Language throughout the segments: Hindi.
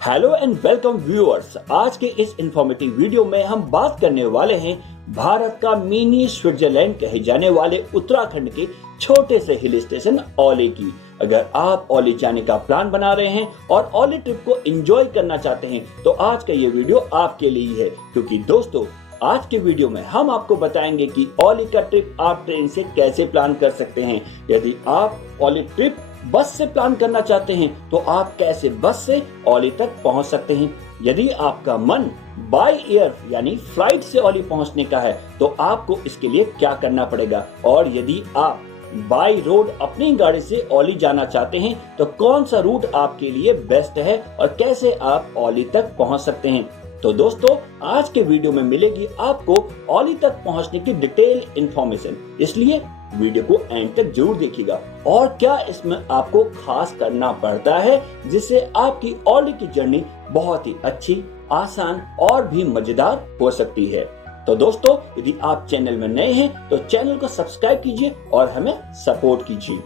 Hello and welcome viewers. आज के इस इंफॉर्मेटिव वीडियो में हम बात करने वाले हैं भारत का मिनी स्विट्जरलैंड कहे जाने वाले उत्तराखंड के छोटे से हिल स्टेशन औली की। अगर आप औली जाने का प्लान बना रहे हैं और औली ट्रिप को एंजॉय करना चाहते हैं तो आज का ये वीडियो आपके लिए ही है, क्योंकि दोस्तों आज के वीडियो में हम आपको बताएंगे कि औली का ट्रिप आप ट्रेन से कैसे प्लान कर सकते हैं। यदि आप औली ट्रिप बस से प्लान करना चाहते हैं तो आप कैसे बस से औली तक पहुंच सकते हैं। यदि आपका मन बाय एयर यानी फ्लाइट से औली पहुंचने का है तो आपको इसके लिए क्या करना पड़ेगा, और यदि आप बाय रोड अपनी गाड़ी से औली जाना चाहते हैं तो कौन सा रूट आपके लिए बेस्ट है और कैसे आप औली तक पहुंच सकते हैं। तो दोस्तों आज के वीडियो में मिलेगी आपको औली तक पहुंचने की डिटेल इंफॉर्मेशन, इसलिए वीडियो को एंड तक जरूर देखिएगा। और क्या इसमें आपको खास करना पड़ता है जिससे आपकी औली की जर्नी बहुत ही अच्छी, आसान और भी मजेदार हो सकती है। तो दोस्तों यदि आप चैनल में नए हैं तो चैनल को सब्सक्राइब कीजिए और हमें सपोर्ट कीजिए।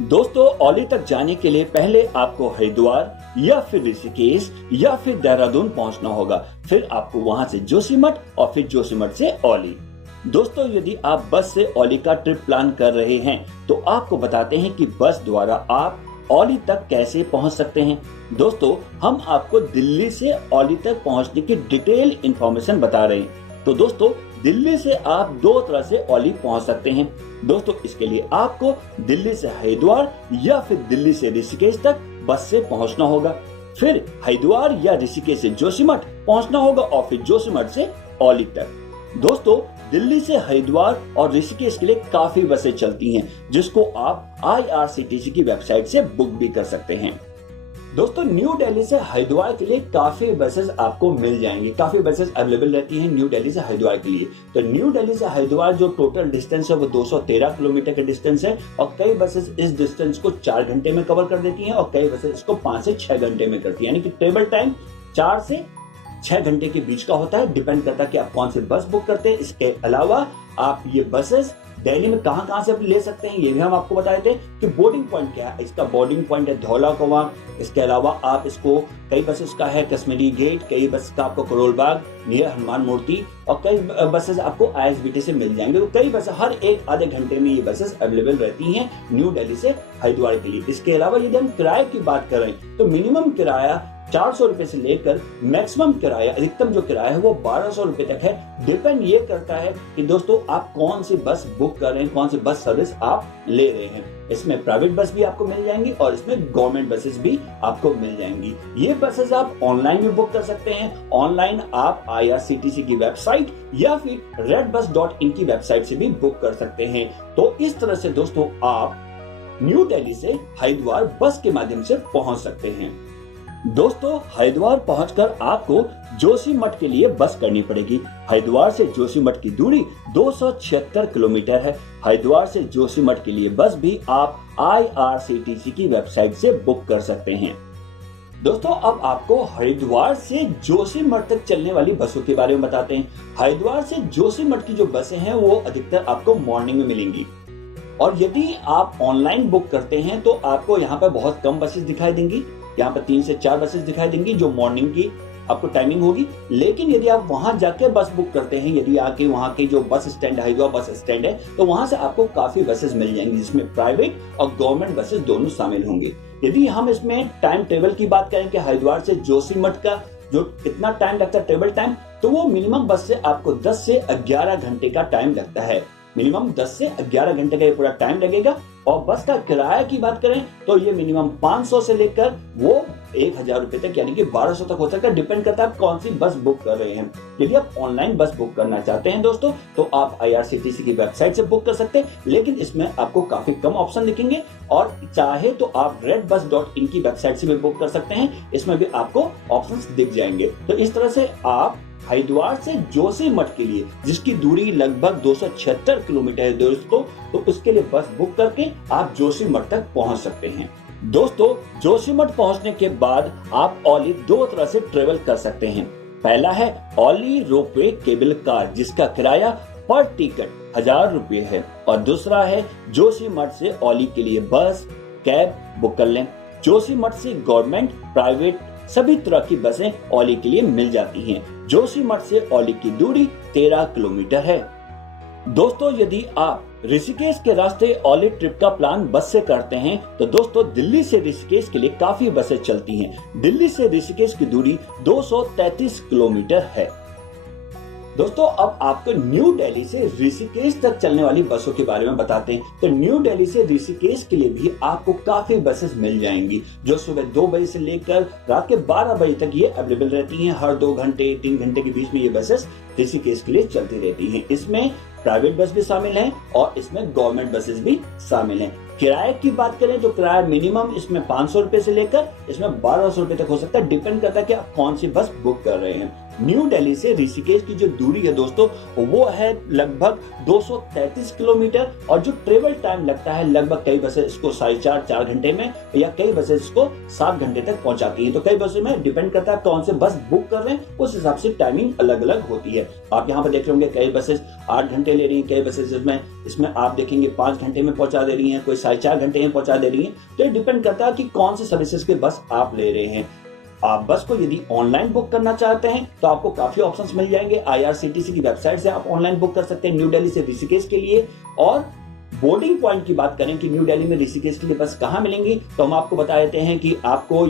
दोस्तों औली तक जाने के लिए पहले आपको हरिद्वार या फिर ऋषिकेश या फिर देहरादून पहुंचना होगा, फिर आपको वहां से जोशीमठ और फिर जोशीमठ से औली। दोस्तों यदि आप बस से औली का ट्रिप प्लान कर रहे हैं तो आपको बताते हैं कि बस द्वारा आप औली तक कैसे पहुंच सकते हैं। दोस्तों हम आपको दिल्ली से औली तक पहुंचने की डिटेल इंफॉर्मेशन बता रहे हैं। तो दोस्तों दिल्ली से आप दो तरह से औली पहुंच सकते हैं। दोस्तों इसके लिए आपको दिल्ली से हरिद्वार या फिर दिल्ली से ऋषिकेश तक बस से पहुंचना होगा, फिर हरिद्वार या ऋषिकेश से जोशीमठ पहुंचना होगा और फिर जोशीमठ से औली तक। दोस्तों दिल्ली से हरिद्वार और ऋषिकेश के लिए काफी बसें चलती हैं जिसको आप IRCTC की वेबसाइट से बुक भी कर सकते हैं। दोस्तों न्यू दिल्ली से हरिद्वार के लिए काफी बसेस आपको मिल जाएंगी, काफी बसेस अवेलेबल रहती हैं न्यू दिल्ली से हरिद्वार के लिए। तो न्यू दिल्ली से हरिद्वार जो टोटल डिस्टेंस है वो 213 किलोमीटर का डिस्टेंस है और कई बसेस इस डिस्टेंस को 4 घंटे में कवर कर देती हैं और कई बसेस इसको 5 से 6 घंटे में करती है, यानी कि ट्रेवल टाइम 4 से 6 घंटे के बीच का होता है। डिपेंड करता है कि आप कौन सी बस बुक करते हैं। इसके अलावा आप ये बसेस दिल्ली में कहां से ले सकते हैं ये भी हम आपको बताए थे कि बोर्डिंग पॉइंट क्या है। इसका बोर्डिंग पॉइंट है धौला कुआं। इसके अलावा आप इसको कई बसेस का है कश्मीरी गेट, कई बस का आपको करोल बाग नियर हनुमान मूर्ति और कई बसेस आपको ISBT से मिल जाएंगे। तो कई बसेस हर एक आधे घंटे में ये बसेस अवेलेबल रहती हैं न्यू दिल्ली से हरिद्वार के लिए। इसके अलावा यदि हम किराए की बात करें तो मिनिमम किराया 400 रुपए से लेकर मैक्सिमम किराया, अधिकतम जो किराया है वो 1200 रुपए तक है। डिपेंड ये करता है कि दोस्तों आप कौन सी बस बुक कर रहे हैं, कौन सी बस सर्विस आप ले रहे हैं। इसमें प्राइवेट बस भी आपको मिल जाएंगी और इसमें गवर्नमेंट बसेस भी आपको मिल जाएंगी। ये बसेस आप ऑनलाइन भी बुक कर सकते हैं। ऑनलाइन आप IRCTC की वेबसाइट या फिर redbus.in की वेबसाइट से भी बुक कर सकते हैं। तो इस तरह से दोस्तों आप न्यू दिल्ली से हरिद्वार बस के माध्यम से पहुंच सकते हैं। दोस्तों हरिद्वार पहुंचकर आपको जोशीमठ के लिए बस करनी पड़ेगी। हरिद्वार से जोशीमठ की दूरी 276 किलोमीटर है। हरिद्वार से जोशीमठ के लिए बस भी आप IRCTC की वेबसाइट से बुक कर सकते हैं। दोस्तों अब आपको हरिद्वार से जोशीमठ तक चलने वाली बसों के बारे में बताते हैं। हरिद्वार से जोशीमठ की जो बसें हैं वो अधिकतर आपको मॉर्निंग में मिलेंगी और यदि आप ऑनलाइन बुक करते हैं तो आपको यहाँ पर बहुत कम बसेस दिखाई देंगी। यहाँ पर 3 से 4 बसेस दिखाई देंगी जो मॉर्निंग की आपको टाइमिंग होगी। लेकिन यदि आप वहां जाकर बस बुक करते हैं, यदि आके वहां के जो bus stand Haridwar bus stand है तो वहां से आपको काफी बसेस मिल जाएंगी जिसमें प्राइवेट और गवर्नमेंट बसेस दोनों शामिल होंगे। यदि हम इसमें टाइम टेबल की बात करें कि हरिद्वार से जोशीमठ का जो कितना टाइम लगता है ट्रेवल टाइम, तो वो मिनिमम बस से आपको 10 से 11 घंटे का टाइम लगता है। मिनिमम 10 से 11 घंटे का ये पूरा टाइम लगेगा। और बस का किराया की बात करें तो ये मिनिमम 500 से लेकर वो 1000 रुपए तक यानी कि 1200 तक हो सकता है। डिपेंड करता है आप कौन सी बस बुक कर रहे हैं। यदि आप ऑनलाइन बस बुक करना चाहते हैं दोस्तों तो आप IRCTC की वेबसाइट से बुक कर सकते हैं, लेकिन इसमें आपको काफी कम ऑप्शन दिखेंगे। और चाहे तो आप redbus.in की वेबसाइट से भी बुक कर सकते हैं, इसमें भी आपको ऑप्शंस दिख जाएंगे। तो इस तरह से आप हरिद्वार से जोशीमठ के लिए जिसकी दूरी लगभग 276 किलोमीटर है दोस्तों, तो उसके लिए बस बुक करके आप जोशीमठ तक पहुंच सकते हैं। दोस्तों जोशीमठ पहुंचने के बाद आप औली 2 तरह से ट्रेवल कर सकते हैं। पहला है औली रोपवे केबल कार जिसका किराया पर टिकट 1000 रुपए है और दूसरा है जोशीमठ से औली के लिए बस कैब बुक कर लें। जोशीमठ से गवर्नमेंट, प्राइवेट, सभी तरह की बसें औली के लिए मिल जाती हैं। जोशीमठ से औली की दूरी 13 किलोमीटर है। दोस्तों, यदि आप ऋषिकेश के रास्ते औली ट्रिप का प्लान बस से करते हैं तो दोस्तों दिल्ली से ऋषिकेश के लिए काफी बसें चलती हैं। दिल्ली से ऋषिकेश की दूरी 233 किलोमीटर है। दोस्तों, अब आपको न्यू दिल्ली से ऋषिकेश तक चलने वाली बसों के बारे में बताते हैं। तो न्यू दिल्ली से ऋषिकेश के लिए भी आपको काफी बसेस मिल जाएंगी, जो सुबह 2 बजे से लेकर रात के 12 बजे तक ये अवेलेबल रहती हैं। हर 2 घंटे 3 घंटे के बीच में ये बसेस ऋषिकेश के लिए चलती रहती हैं। इसमें प्राइवेट बस भी शामिल हैं और इसमें गवर्नमेंट बसेस भी शामिल हैं। किराए की बात करें तो किराया मिनिमम इसमें 500 रुपए से लेकर इसमें 1200 रुपए तक हो सकता है, डिपेंड करता है कि आप कौन सी बस बुक कर रहे हैं। न्यू दिल्ली से ऋषिकेश की जो दूरी है दोस्तों वो है लगभग 233 किलोमीटर और जो ट्रेवल टाइम लगता है लगभग कई बसें इसको 4.5 घंटे में या कई बसें इसको 7 घंटे तक पहुंचाती हैं। तो कई बसों में डिपेंड करता है कौन से बस बुक कर रहे हैं, उस हिसाब से टाइमिंग अलग अलग होती है। आप यहाँ पर देख रहे होंगे कई बसेस 8 घंटे ले रही हैं, कई बसेस इसमें आप देखेंगे 5 घंटे में पहुंचा दे रही हैं, कोई 4.5 घंटे में पहुंचा दे रही है। तो ये डिपेंड करता है कि कौन से सर्विसेज के बस आप ले रहे हैं। आप बस को यदि ऑनलाइन बुक करना चाहते हैं तो आपको काफी ऑप्शंस मिल जाएंगे। IRCTC की वेबसाइट से आप ऑनलाइन बुक कर सकते हैं न्यू दिल्ली से ऋषिकेश के लिए। और बोर्डिंग पॉइंट की बात करें कि न्यू दिल्ली में ऋषिकेश के लिए बस कहाँ मिलेंगी, तो हम आपको बता देते हैं कि आपको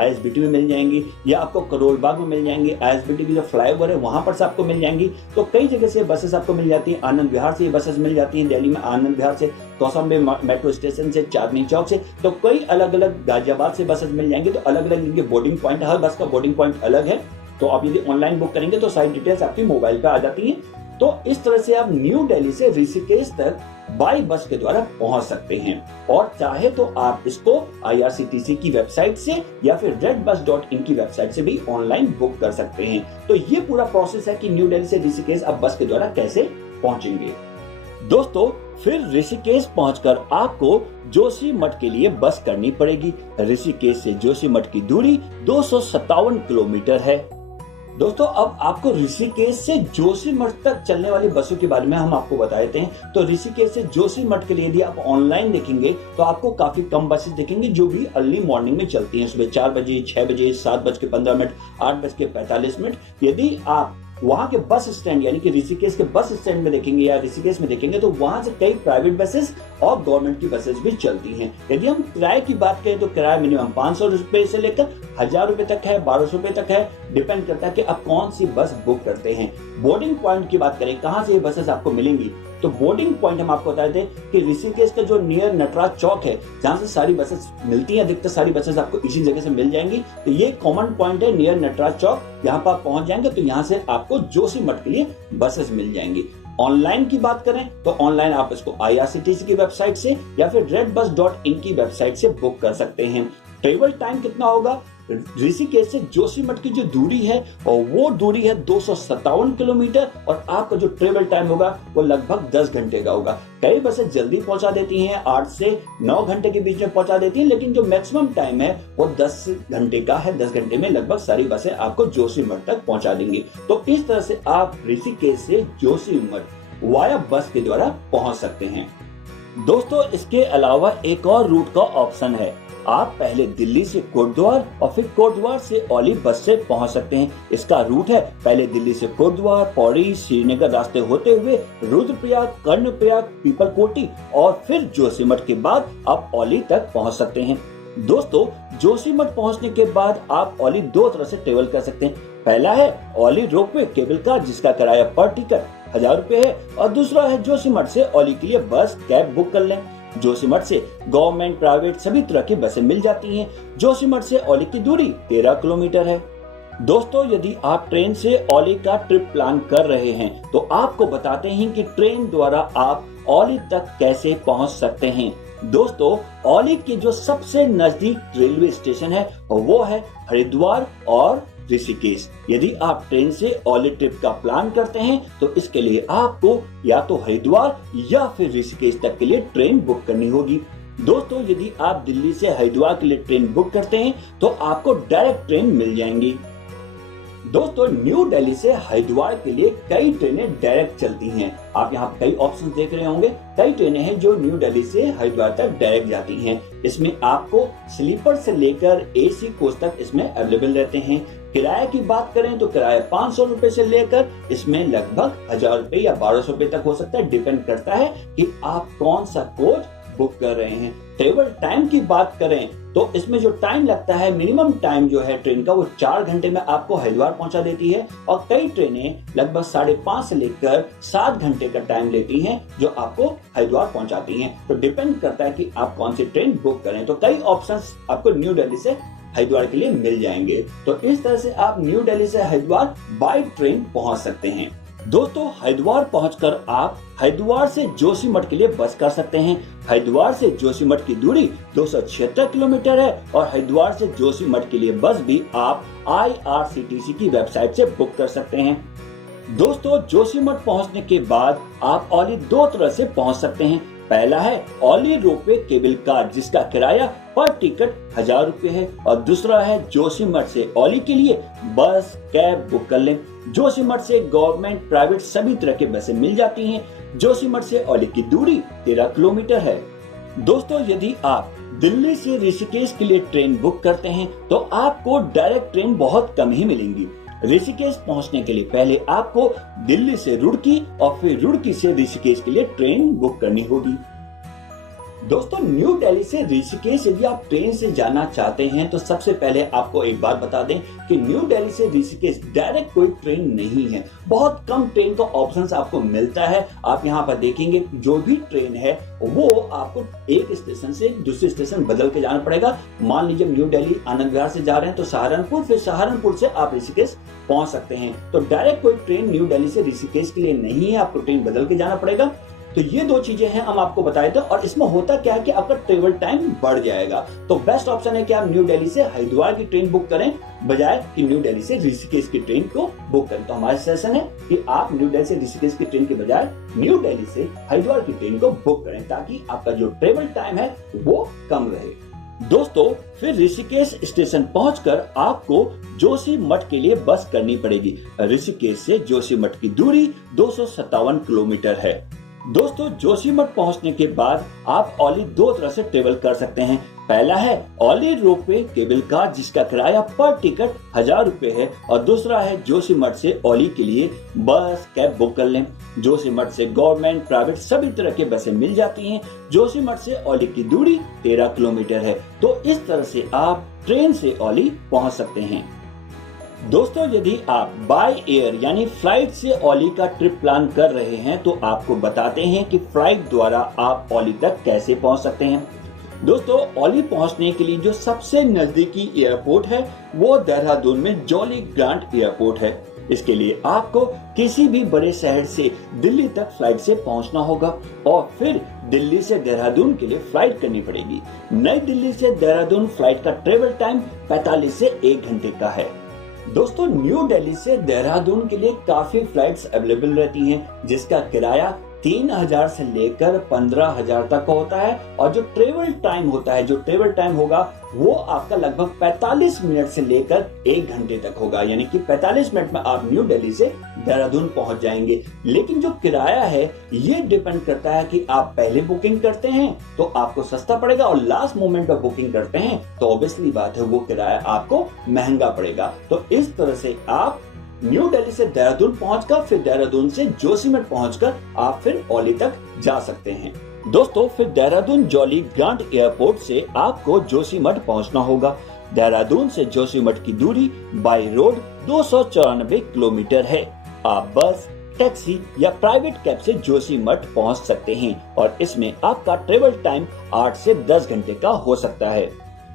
ISBT में मिल जाएंगी या आपको करोल बाग में मिल जाएंगी। ISBT की जो फ्लाईओवर है वहां पर से आपको मिल जाएंगी। तो कई जगह से बसेस आपको मिल जाती है। आनंद विहार से ये बसेस मिल जाती हैं दिल्ली में, आनंद विहार से, कौशाम्बी मेट्रो स्टेशन से, चांदनी चौक से, तो कई अलग अलग गाजियाबाद से बसेस मिल जाएंगी। तो अलग अलग इनके बोर्डिंग पॉइंट, हर बस का बोर्डिंग पॉइंट अलग है। तो आप यदि ऑनलाइन बुक करेंगे तो सारी डिटेल्स आपकी मोबाइल पे आ जाती है। तो इस तरह से आप न्यू दिल्ली से ऋषिकेश तक बाई बस के द्वारा पहुंच सकते हैं। और चाहे तो आप इसको IRCTC की वेबसाइट से या फिर redbus.in की वेबसाइट से भी ऑनलाइन बुक कर सकते हैं। तो ये पूरा प्रोसेस है कि न्यू दिल्ली से ऋषिकेश आप बस के द्वारा कैसे पहुंचेंगे। दोस्तों, फिर ऋषिकेश पहुंचकर आपको जोशीमठ के लिए बस करनी पड़ेगी। ऋषिकेश से जोशीमठ की दूरी 257 किलोमीटर है। दोस्तों, अब आपको ऋषिकेश से जोशीमठ तक चलने वाली बसों के बारे में हम आपको बता देते हैं। तो ऋषिकेश से जोशीमठ के लिए यदि आप ऑनलाइन देखेंगे तो आपको काफी कम बसेस दिखेंगे जो भी अर्ली मॉर्निंग में चलती हैं, सुबह 4 बजे, 6 बजे, 7:15, 8:45। यदि आप वहां के बस स्टैंड यानी कि ऋषिकेश के बस स्टैंड में देखेंगे या ऋषिकेश में देखेंगे तो वहां से कई प्राइवेट बसेस और गवर्नमेंट की बसेस भी चलती हैं। यदि हम किराए की बात करें तो किराया मिनिमम 500 रुपए से लेकर 1000 रुपए तक है, 1200 रुपए तक है, डिपेंड करता है कि आप कौन सी बस बुक करते हैं। बोर्डिंग पॉइंट की बात करें, कहां से ये बसेस आपको मिलेंगी, तो बोर्डिंग पॉइंट हम आपको बताए थे कि ऋषिकेश का जो नियर नटराज चौक है जहां से सारी बसेस मिलती हैं, अधिकतर सारी बसेस आपको इसी जगह से मिल जाएंगी। तो ये कॉमन पॉइंट है नियर नटराज चौक, यहाँ पर आप पहुंच जाएंगे तो यहाँ से आपको जोशीमठ के लिए बसेस मिल जाएंगी। ऑनलाइन की बात करें तो ऑनलाइन आप इसको IRCTC की वेबसाइट से या फिर redbus.in की वेबसाइट से बुक कर सकते हैं। ट्रेवल टाइम कितना होगा, ऋषिकेश से जोशीमठ की जो दूरी है और वो दूरी है 257 किलोमीटर और आपका जो ट्रेवल टाइम होगा वो लगभग 10 घंटे का होगा। कई बसें जल्दी पहुंचा देती हैं, 8 से 9 घंटे के बीच में पहुंचा देती हैं, लेकिन जो मैक्सिमम टाइम है वो 10 घंटे का है। 10 घंटे में लगभग सारी बसें आपको जोशीमठ तक पहुंचा देंगी। तो इस तरह से आप ऋषिकेश से जोशीमठ वाया बस के द्वारा पहुंच सकते हैं। दोस्तों, इसके अलावा एक और रूट का ऑप्शन है। आप पहले दिल्ली से कोटद्वार और फिर कोटद्वार से औली बस से पहुंच सकते हैं। इसका रूट है पहले दिल्ली से कोटद्वार, पौड़ी, श्रीनगर रास्ते होते हुए रुद्रप्रयाग, कर्णप्रयाग, पीपलकोटी और फिर जोशीमठ के बाद आप औली तक पहुंच सकते हैं। दोस्तों, जोशीमठ पहुंचने के बाद आप औली 2 तरह से ट्रेवल कर सकते हैं। पहला है औली रोपवे केबल कार जिसका किराया पर टिकट 1000 रुपए है और दूसरा है जोशीमठ से औली के लिए बस कैब बुक कर लें। जोशीमठ से गवर्नमेंट, प्राइवेट सभी तरह की बसें मिल जाती हैं। जोशीमठ से औली की दूरी 13 किलोमीटर है। दोस्तों, यदि आप ट्रेन से औली का ट्रिप प्लान कर रहे हैं तो आपको बताते हैं कि ट्रेन द्वारा आप औली तक कैसे पहुंच सकते हैं। दोस्तों, औली के जो सबसे नजदीक रेलवे स्टेशन है वो है हरिद्वार और ऋषिकेश। यदि आप ट्रेन से औली ट्रिप का प्लान करते हैं तो इसके लिए आपको या तो हरिद्वार या फिर ऋषिकेश तक के लिए ट्रेन बुक करनी होगी। दोस्तों, यदि आप दिल्ली से हरिद्वार के लिए ट्रेन बुक करते हैं तो आपको डायरेक्ट ट्रेन मिल जाएंगी। दोस्तों न्यू दिल्ली से हरिद्वार के लिए कई ट्रेनें डायरेक्ट चलती हैं। आप यहाँ कई ऑप्शन देख रहे होंगे। कई ट्रेनें हैं जो न्यू दिल्ली से हरिद्वार तक डायरेक्ट जाती हैं। इसमें आपको स्लीपर से लेकर एसी कोच तक इसमें अवेलेबल रहते हैं। किराए की बात करें तो किराया 500 रुपए से लेकर इसमें लगभग 1000 रुपए या 1200 रुपए तक हो सकता है। डिपेंड करता है कि आप कौन सा कोच बुक कर रहे हैं। ट्रेवल टाइम की बात करें तो इसमें जो टाइम लगता है, मिनिमम टाइम जो है ट्रेन का, वो 4 घंटे में आपको हरिद्वार पहुंचा देती है। और कई ट्रेनें लगभग 5.5 से लेकर 7 घंटे का टाइम लेती हैं जो आपको हरिद्वार पहुंचाती हैं। तो डिपेंड करता है कि आप कौन सी ट्रेन बुक करें। तो कई ऑप्शंस आपको न्यू दिल्ली से हरिद्वार के लिए मिल जाएंगे। तो इस तरह से आप न्यू दिल्ली से हरिद्वार बाय ट्रेन पहुंच सकते हैं। दोस्तों हरिद्वार पहुंचकर आप हरिद्वार से जोशीमठ के लिए बस कर सकते हैं। हरिद्वार से जोशीमठ की दूरी 276 किलोमीटर है और हरिद्वार से जोशीमठ के लिए बस भी आप IRCTC की वेबसाइट से बुक कर सकते हैं। दोस्तों जोशीमठ पहुंचने के बाद आप औली 2 तरह से पहुंच सकते हैं। पहला है औली रोपवे केबल कार जिसका किराया पर टिकट 1000 रुपए है और दूसरा है जोशीमठ से औली के लिए बस कैब बुक कर लें। जोशीमठ से गवर्नमेंट प्राइवेट सभी तरह के बसें मिल जाती हैं। जोशीमठ से औली की दूरी 13 किलोमीटर है। दोस्तों यदि आप दिल्ली से ऋषिकेश के लिए ट्रेन बुक करते हैं तो आपको डायरेक्ट ट्रेन बहुत कम ही मिलेंगी। ऋषिकेश पहुंचने के लिए पहले आपको दिल्ली से रुड़की और फिर रुड़की से ऋषिकेश के लिए ट्रेन बुक करनी होगी। दोस्तों न्यू दिल्ली से ऋषिकेश यदि आप ट्रेन से जाना चाहते हैं तो सबसे पहले आपको एक बात बता दें कि न्यू दिल्ली से ऋषिकेश डायरेक्ट कोई ट्रेन नहीं है। बहुत कम ट्रेन का ऑप्शंस आपको मिलता है। आप यहाँ पर देखेंगे जो भी ट्रेन है वो आपको एक स्टेशन से दूसरे स्टेशन बदल के जाना पड़ेगा। मान लीजिए न्यू दिल्ली आनंद विहार से जा रहे हैं तो सहारनपुर, फिर सहारनपुर से आप ऋषिकेश पहुंच सकते हैं। तो डायरेक्ट कोई ट्रेन न्यू दिल्ली से ऋषिकेश के लिए नहीं है, आपको ट्रेन बदल के जाना पड़ेगा। तो ये 2 चीजें हैं हम आपको बताए थे। और इसमें होता क्या है कि आपका ट्रेवल टाइम बढ़ जाएगा। तो बेस्ट ऑप्शन है कि आप न्यू दिल्ली से हरिद्वार की ट्रेन बुक करें बजाय कि न्यू दिल्ली से ऋषिकेश की ट्रेन को बुक करें। तो हमारा सजेशन है कि आप न्यू दिल्ली से ऋषिकेश की ट्रेन के बजाय न्यू दिल्ली से हरिद्वार की ट्रेन को बुक करें ताकि आपका जो ट्रेवल टाइम है वो कम रहे। दोस्तों फिर ऋषिकेश स्टेशन पहुंचकर आपको जोशीमठ के लिए बस करनी पड़ेगी। ऋषिकेश से जोशीमठ की दूरी 257 किलोमीटर है। दोस्तों जोशीमठ पहुंचने के बाद आप औली 2 तरह से ट्रेवल कर सकते हैं। पहला है औली रोपवे केबल कार जिसका किराया पर टिकट 1000 रुपए है और दूसरा है जोशीमठ से औली के लिए बस कैब बुक कर लें। जोशीमठ से गवर्नमेंट प्राइवेट सभी तरह के बसें मिल जाती हैं। जोशीमठ से औली की दूरी 13 किलोमीटर है। तो इस तरह से आप ट्रेन से औली पहुंच सकते हैं। दोस्तों यदि आप बाय एयर यानी फ्लाइट से औली का ट्रिप प्लान कर रहे हैं तो आपको बताते हैं कि फ्लाइट द्वारा आप औली तक कैसे पहुंच सकते हैं। दोस्तों औली पहुंचने के लिए जो सबसे नजदीकी एयरपोर्ट है वो देहरादून में जॉली ग्रांट एयरपोर्ट है। इसके लिए आपको किसी भी बड़े शहर से दिल्ली तक फ्लाइट से पहुंचना होगा और फिर दिल्ली से देहरादून के लिए फ्लाइट करनी पड़ेगी। नई दिल्ली से देहरादून फ्लाइट का ट्रेवल टाइम 45 से 1 घंटे का है। दोस्तों न्यू दिल्ली से देहरादून के लिए काफी फ्लाइट्स अवेलेबल रहती हैं जिसका किराया 3000 से लेकर 15000 तक का होता है और जो ट्रेवल टाइम होगा वो आपका लगभग 45 मिनट से लेकर 1 घंटे तक होगा। यानी कि 45 मिनट में आप न्यू दिल्ली से देहरादून पहुंच जाएंगे। लेकिन जो किराया है ये डिपेंड करता है कि आप पहले बुकिंग करते हैं तो आपको सस्ता पड़ेगा और लास्ट मोमेंट पर बुकिंग करते हैं तो ऑब्वियसली बात है वो किराया आपको महंगा पड़ेगा। तो इस तरह से आप न्यू दिल्ली से देहरादून पहुंचकर फिर देहरादून से जोशीमठ पहुंचकर आप फिर औली तक जा सकते हैं। दोस्तों फिर देहरादून जॉली ग्रांट एयरपोर्ट से आपको जोशीमठ पहुंचना होगा। देहरादून से जोशीमठ की दूरी बाय रोड 294 किलोमीटर है। आप बस, टैक्सी या प्राइवेट कैब से जोशीमठ पहुंच सकते हैं और इसमें आपका ट्रेवल टाइम 8 से 10 घंटे का हो सकता है।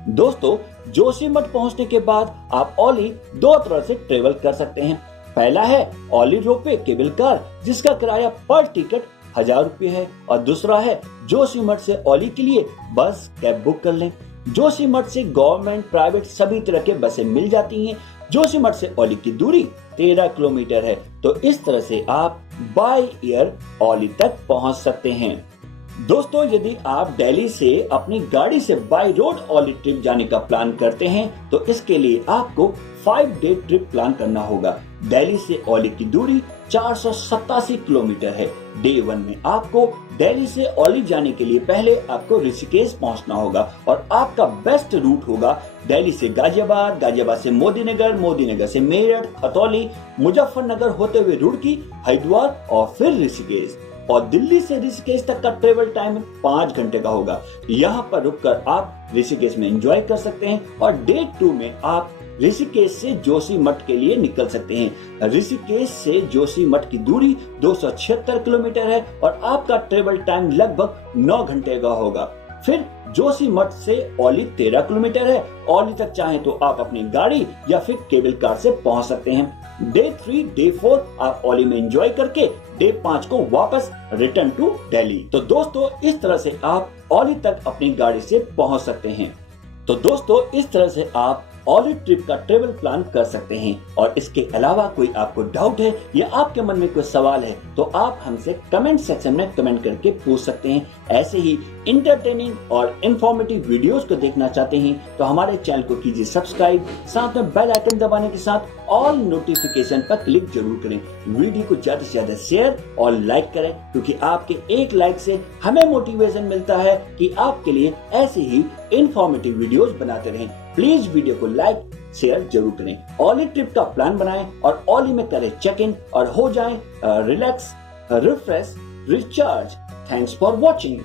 दोस्तों जोशीमठ पहुंचने के बाद आप औली 2 तरह से ट्रेवल कर सकते हैं। पहला है औली रोपवे केबल कार जिसका किराया पर टिकट 1000 रुपए है और दूसरा है जोशीमठ से औली के लिए बस कैब बुक कर लें। जोशीमठ से गवर्नमेंट प्राइवेट सभी तरह के बसें मिल जाती हैं। जोशीमठ से औली की दूरी 13 किलोमीटर है। तो इस तरह से आप बाय एयर औली तक पहुंच सकते हैं। दोस्तों, यदि आप दिल्ली से अपनी गाड़ी से बाय रोड ओली ट्रिप जाने का प्लान करते हैं तो इसके लिए आपको 5 डे ट्रिप प्लान करना होगा। दिल्ली से ओली की दूरी 487 किलोमीटर है। डे 1 में आपको दिल्ली से ओली जाने के लिए पहले आपको ऋषिकेश पहुंचना होगा और आपका बेस्ट रूट होगा दिल्ली से गाजियाबाद, गाजियाबाद से मोदीनगर, मोदीनगर से मेरठ, खतौली, मुजफ्फरनगर होते हुए रुड़की, हरिद्वार और फिर ऋषिकेश। और दिल्ली से ऋषिकेश तक का ट्रेवल टाइम 5 घंटे का होगा। यहाँ पर रुककर आप ऋषिकेश में एंजॉय कर सकते हैं और डे 2 में आप ऋषिकेश से जोशीमठ के लिए निकल सकते हैं। ऋषिकेश से जोशीमठ की दूरी 276 किलोमीटर है और आपका ट्रेवल टाइम लगभग 9 घंटे का होगा। फिर जोशीमठ से ओली 13 किलोमीटर है। ओली तक चाहें तो आप अपनी गाड़ी या फिर केबल कार से पहुंच सकते हैं। डे 3, डे 4 आप ओली में एंजॉय करके डे 5 को वापस रिटर्न टू दिल्ली। तो दोस्तों, इस तरह से आप ओली तक अपनी गाड़ी से पहुंच सकते हैं। तो दोस्तों, इस तरह से आप ओली ट्रिप का ट्रेवल प्लान कर सकते हैं। और इसके अलावा कोई आपको डाउट है या आपके मन में कोई सवाल है तो आप हमसे कमेंट सेक्शन में कमेंट करके पूछ सकते हैं। ऐसे ही इंटरटेनिंग और इंफॉर्मेटिव वीडियोस को देखना चाहते हैं तो हमारे चैनल को कीजिए सब्सक्राइब, साथ में बेल आइकन दबाने के साथ ऑल नोटिफिकेशन पर क्लिक जरूर करें। वीडियो को ज्यादा से ज्यादा शेयर और लाइक करें क्योंकि आपके एक लाइक से हमें मोटिवेशन मिलता है कि आपके लिए ऐसे ही इंफॉर्मेटिव वीडियोस बनाते रहें। प्लीज वीडियो को लाइक शेयर जरूर करें। ओली ट्रिप का प्लान बनाएं और ओली में करें चेक इन और हो जाएं relax, refresh, recharge. Thanks for watching.